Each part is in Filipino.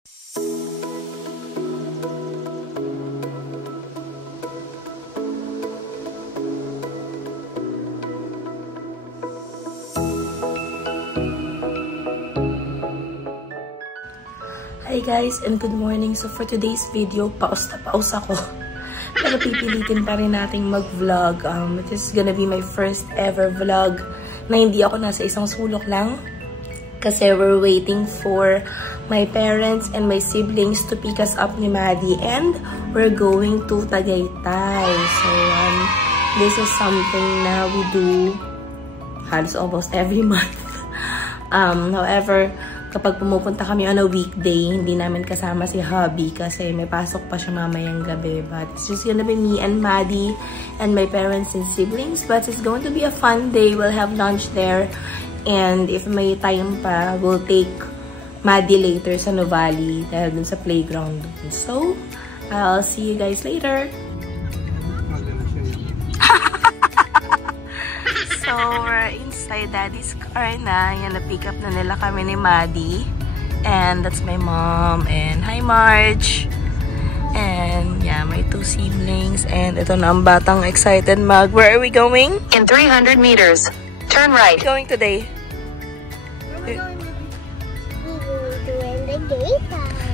Hi guys and good morning. So for today's video, paus ako. Pero pipilitin pa rin nating mag-vlog. This is gonna be my first ever vlog na hindi ako nasa isang sulok lang. Kasi we're waiting for my parents and my siblings to pick us up ni Maddie. And we're going to Tagaytay. So this is something na we do halos almost every month. However, kapag pumupunta kami on a weekday, hindi namin kasama si hubby kasi may pasok pa siya mamayang gabi. But it's just gonna be me and Maddie and my parents and siblings. But it's going to be a fun day. We'll have lunch there. And if may time pa, we'll take Maddie later sa Nuvali dahil dun sa playground. So, I'll see you guys later. So, we're inside Daddy's car na. Yan, na-pick up na nila kami ni Maddie. And that's my mom. And hi, Marge. And yeah, my two siblings. And ito na ang batang excited mag. Where are we going? In 300 meters, turn right. Where are we going today?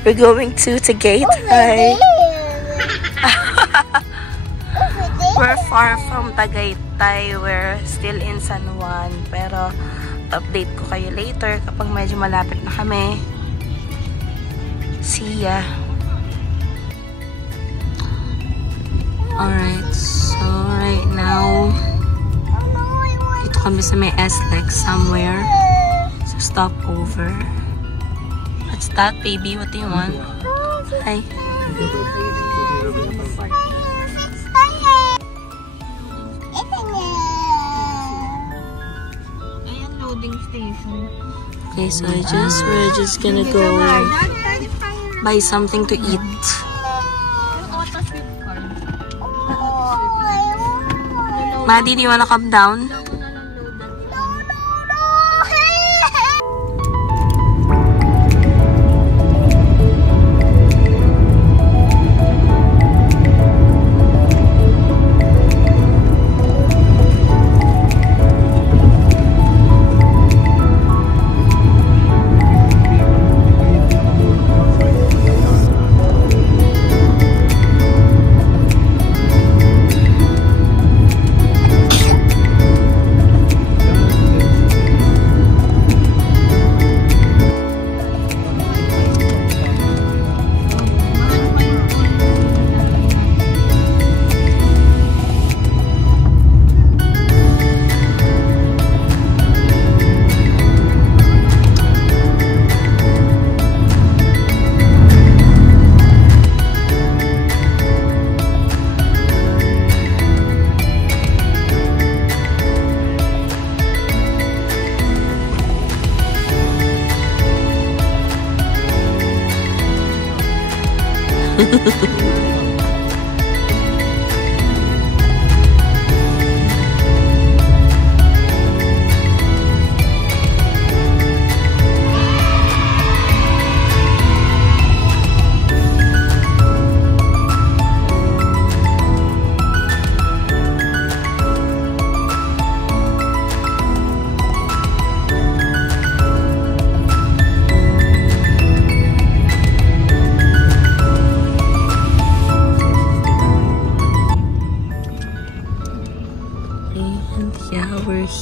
We're going to Tagaytay. We're far from Tagaytay. We're still in San Juan. Pero, update ko kayo later kapag medyo malapit na kami. See ya. Alright, so right now, dito kami sa may SLEX somewhere. So, stop over. What's that, baby? What do you want? Hi. Okay, so we're just gonna go buy something to eat. Maddie, do you wanna come down?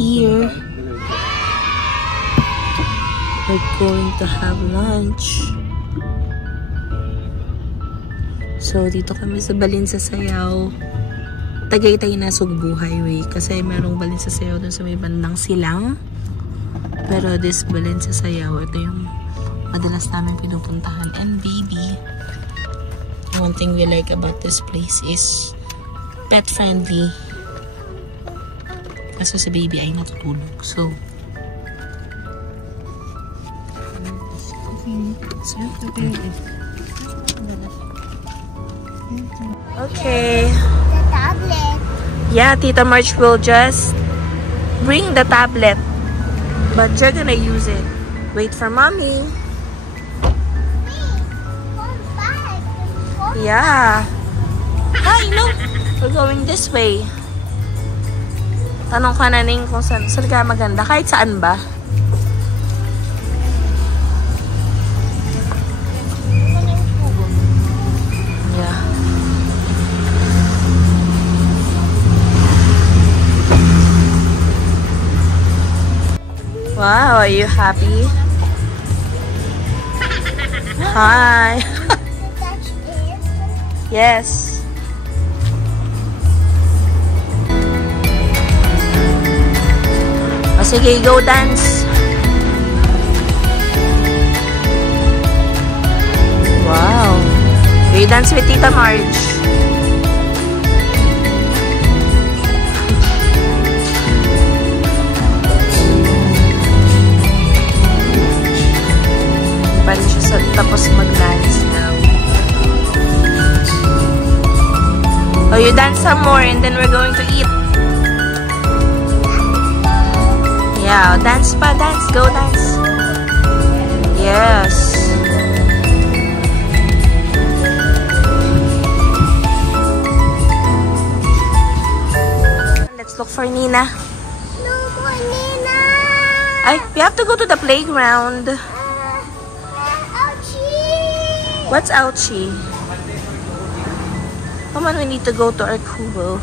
Here we're going to have lunch. So dito kami sa Balinsasayaw, Tagaytay na Sugbu Highway kasi merong Balinsasayaw dun sa may bandang Silang, pero this Balinsasayaw, ito yung madalas namin pinupuntahan. And baby, one thing we like about this place is pet friendly. Kaso sa baby ay natutulog. So, okay. The tablet. Yeah, Tita March will just bring the tablet. But you're gonna use it. Wait for mommy. Yeah. Hi, no. We're going this way. Tanong ka na ning kung saan ka maganda. Kahit saan ba? Yeah. Wow, are you happy? Hi. Yes. O sige, go dance. Wow. You dance with Tita Marge. Pa rin siya tapos mag-dance now. Oh, you dance some more and then we're going to eat. Yeah, dance pa, dance. Go dance. Yes. Let's look for Nina. No more Nina. Ay, we have to go to the playground. Ouchie. What's ouchie? Come on, we need to go to our kubo.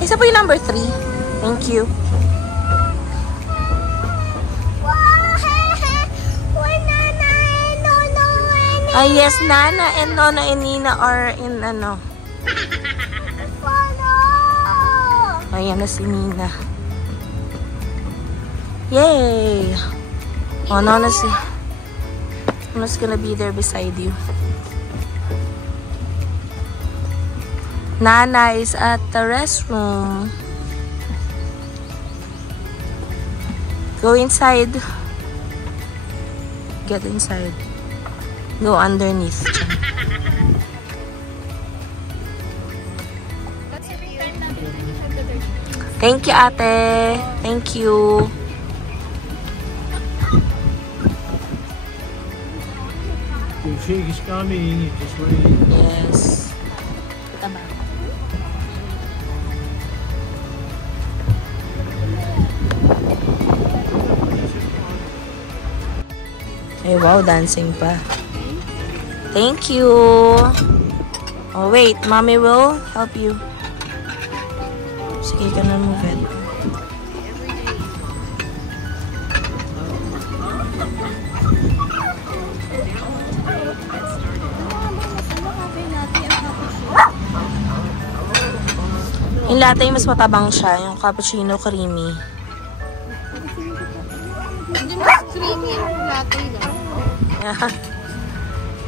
Isa po yung number 3. Thank you. Ah, yes, Nana and Nona and Nina are in ano. Ayan na si Nina. Yay! Oh, Nona's gonna be there beside you. Nana is at the restroom. Go inside. Get inside. Go underneath. Thank you, ate. Thank you. The shake is coming. Just wait. Yes. Kita ba? Ay, wow, dancing pa. Thank you. Oh, wait. Mommy will help you. Sige, ka na move it. Yung latte mas matabang siya. Yung cappuccino creamy. Hindi mas creamy yung latte lang.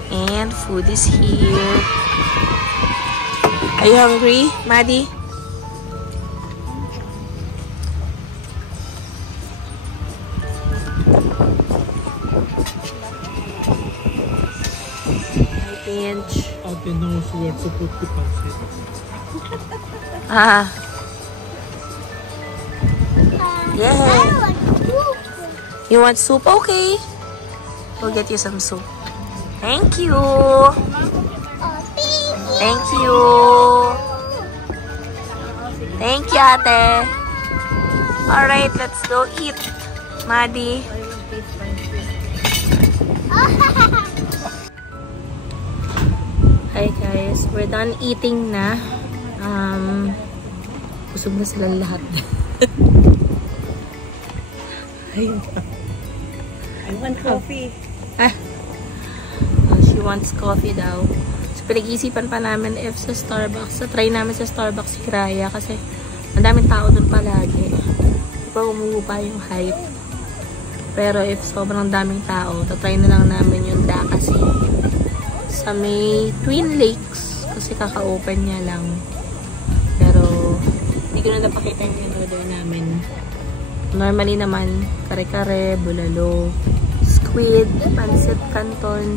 And food is here. Are you hungry, Maddie? Pinch. Ate knows where to put the plastic. Ah. Yeah. You want soup? Okay. We'll get you some soup. Thank you. Thank you. Thank you, ate. Alright, let's go eat. Maddie. Hi guys, we're done eating na. Busog na silang lahat. Ayun. I want coffee. She wants coffee daw. So, pinag-iisipan pa namin if sa Starbucks. So, try namin sa Starbucks si Kiraya kasi ang daming tao dun palagi. Diba umuupa yung hype. Pero if sobrang daming tao, tatry na lang namin yung Dakasi sa may Twin Lakes kasi kaka-open niya lang. Pero hindi ko na napakita yung order namin. Normally naman, kare-kare, bulalo, squid, pancit canton,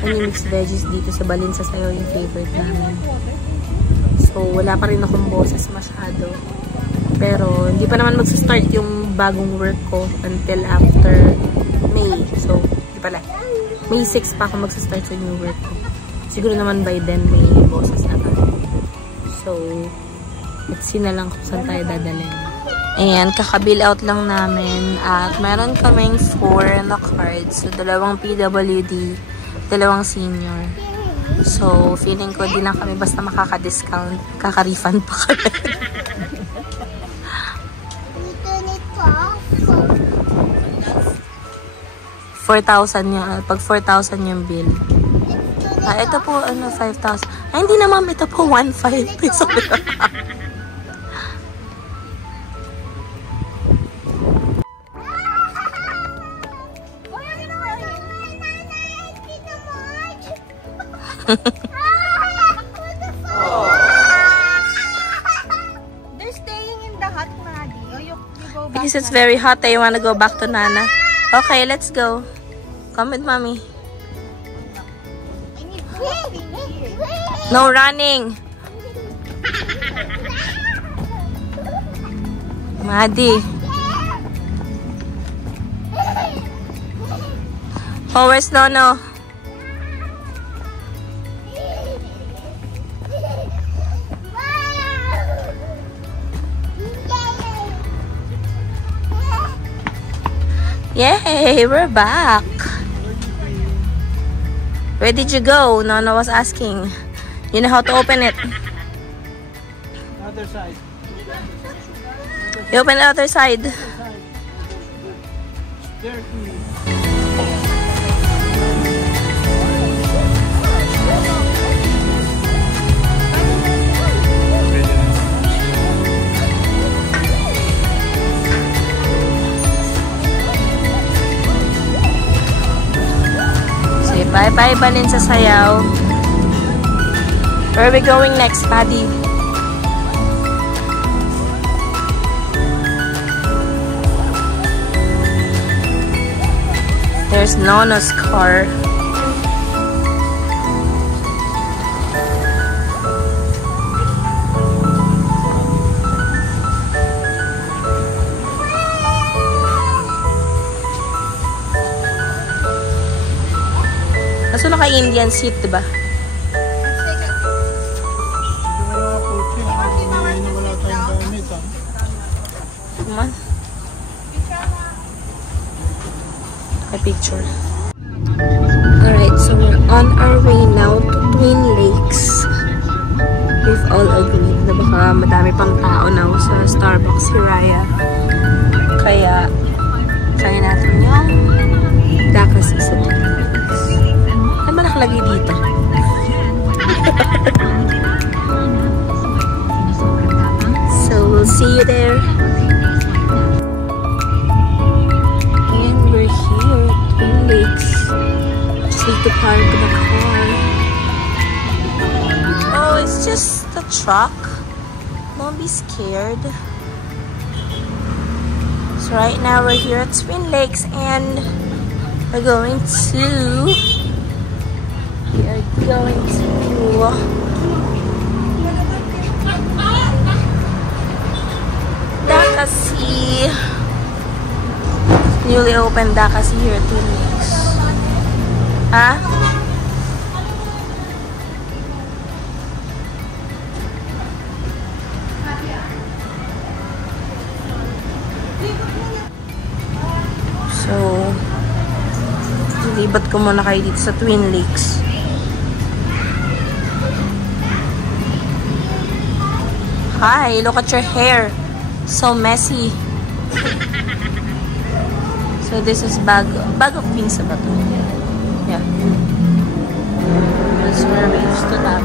and yung mixed veggies dito sa Balinsa Sayo yung favorite namin. So, wala pa rin akong boses masyado. Pero, hindi pa naman magsa-start yung bagong work ko until after May. So, hindi pala. May 6 pa ako magsa-start sa new work ko. Siguro naman by then, may boses na tayo. So, let's see na lang kung saan tayo dadalhin. Ayan, kakabill out lang namin. At meron kaming 4 na cards. So, 2 PWD, 2 senior. So, feeling ko di lang kami basta makaka-discount. Kaka-refund pa kami. Dito nito. 4,000 yung, pag 4,000 yung bill. Ito po, 5,000. Ay, hindi na ma'am, ito po 1,500. Sorry. They're staying in the hut, Maddie. Or you go back. Because it's very hot, I wanna go back to Nana. Okay, let's go. Come with mommy. I need coffee here. No running. Maddie. Oh, where's Nono? Yay, we're back. Where did you go? Nono was asking. You know how to open it? Other side. You open the other side. There. Say bye-bye, Balin sa sayaw. Where are we going next, Paddy? There's Nono's car. Kaso naka-Indian seat, diba? Come on. A picture. Alright, so we're on our way now to Twin Lakes. We've all agreed na baka madami pang tao now sa Starbucks Hiraya. Kaya, try natin yung Dakasi sa Twin Lakes. Ano ba nakalagay dito? So, we'll see you there. We're here at Twin Lakes. Just need to park the car. Oh, it's just a truck. Don't be scared. So right now we're here at Twin Lakes and we're going to Dakasi. Newly opened Dakasi here at Twin Lakes. Huh? So, libat ko muna kayo dito sa Twin Lakes. Hi, look at your hair. So messy. So this is bag of beans ba to? Yeah. That's where we used to have.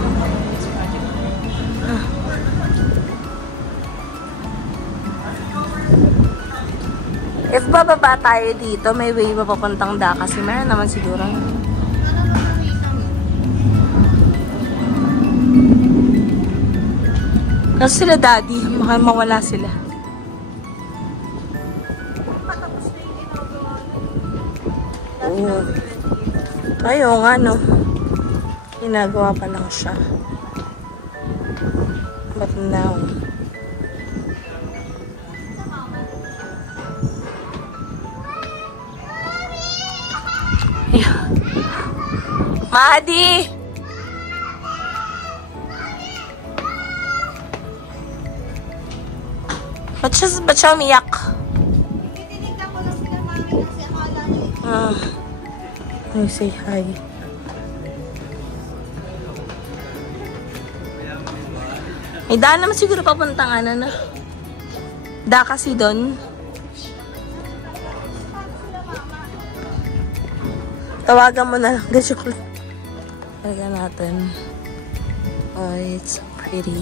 If bababa tayo dito, may way ba papuntang Dakasi? Meron naman siguro. Kasi sila daddy, baka mawala sila. Oo. Ayaw nga, no? Ginagawa pa lang siya. But now, Madi! Ba't siya umiyak? Titinignan ko lang sila mami kasi akala niya. I say hi. May daan naman siguro papuntang ano na. Da kasi doon. Tawagan mo na lang. Joke lang. Talaga natin. Oh, it's so pretty.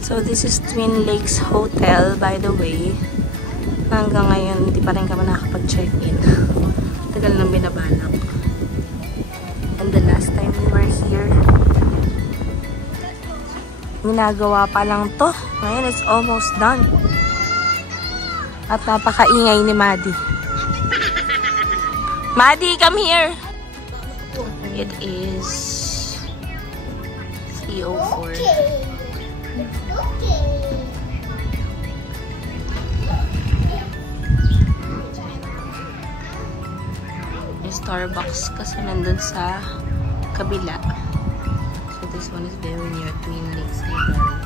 So, this is Twin Lakes Hotel, by the way. Hanggang ngayon, hindi pa rin kami nakapag-check-in. Tagal nang binabalak. And the last time we were here, ginagawa pa lang to. Ngayon, it's almost done. At napakaingay ni Madi. Madi, come here! It is 3:04. Yung Starbucks kasi nandun sa kabila. So this one is very near Twin Lakes Library.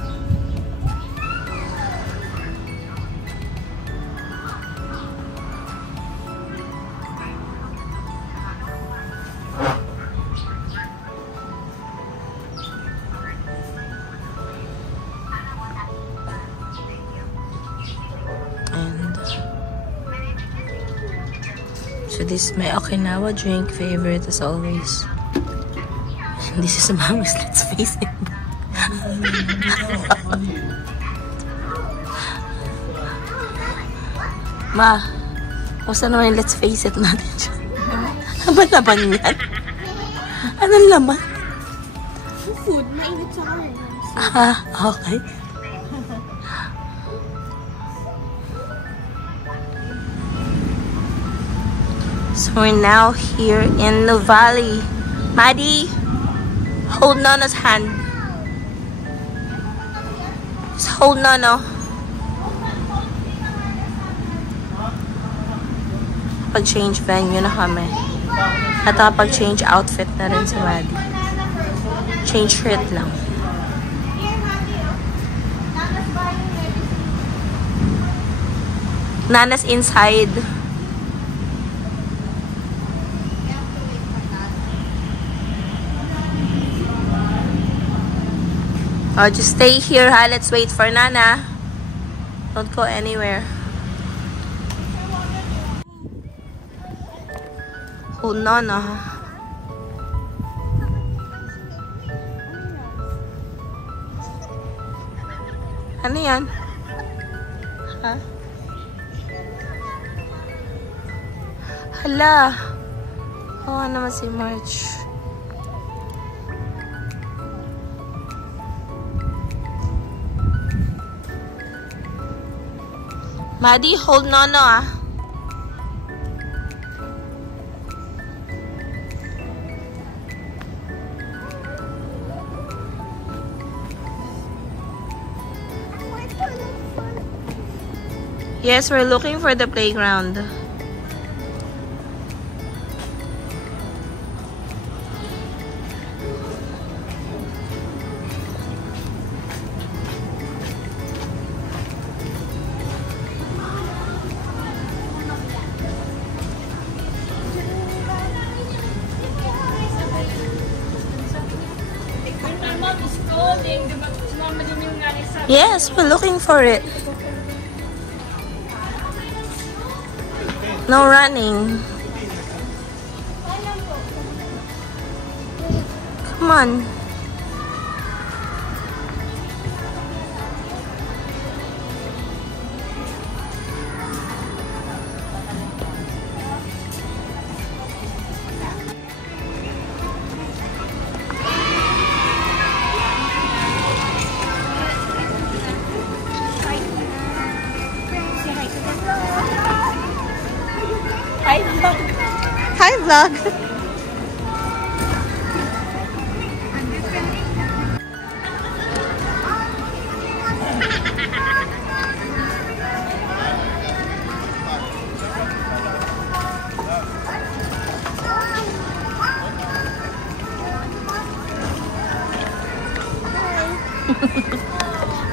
So this is my Okinawa drink favorite as always. And this is Mama's Let's Face It. Ma, kumusta naman yung Let's Face It natin siya? Ano ba laman yan? Anong laman? Food, mainit sa kanin. Ah, okay. So we're now here in the valley. Maddie, hold Nana's hand. Just hold Nana. Pag-change venue na kami. At pag-change outfit na rin si Maddie. Change shirt lang. Nana's inside. Oh, just stay here, ha? Let's wait for Nana. Don't go anywhere. Hold Nana, ha? Ano yan? Ha? Hala. Oo naman si March. Maddie, hold Nono, ah. Yes, we're looking for the playground. Yes, we're looking for it. No running. Come on. Hi, dog. Hi, vlog!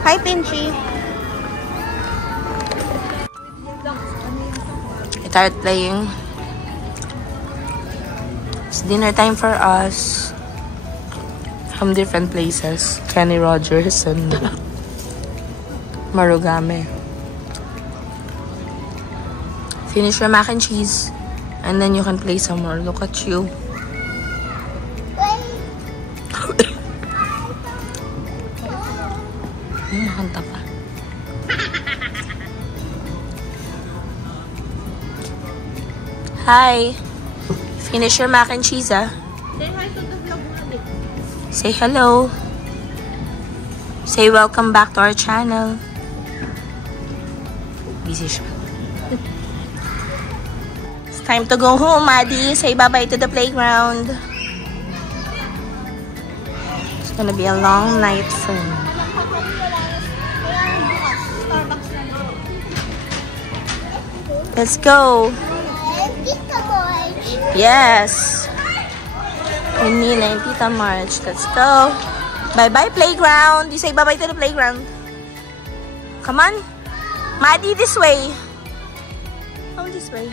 Hi, Pinchy! I started playing. It's dinner time for us. From different places. Kenny Rogers and Marugame. Finish your mac and cheese. And then you can play some more. Look at you. Nakanta pa. Hi. Finish your mac and cheese, ah. Say hi to the vlog natin. Say hello. Say welcome back to our channel. Busy siya. It's time to go home, Maddie. Say bye-bye to the playground. It's gonna be a long night for me. Let's go. Tita March. Yes. We need and Tita March. Let's go. Bye-bye, playground. You say bye-bye to the playground. Come on. Maddie, this way. Oh, this way.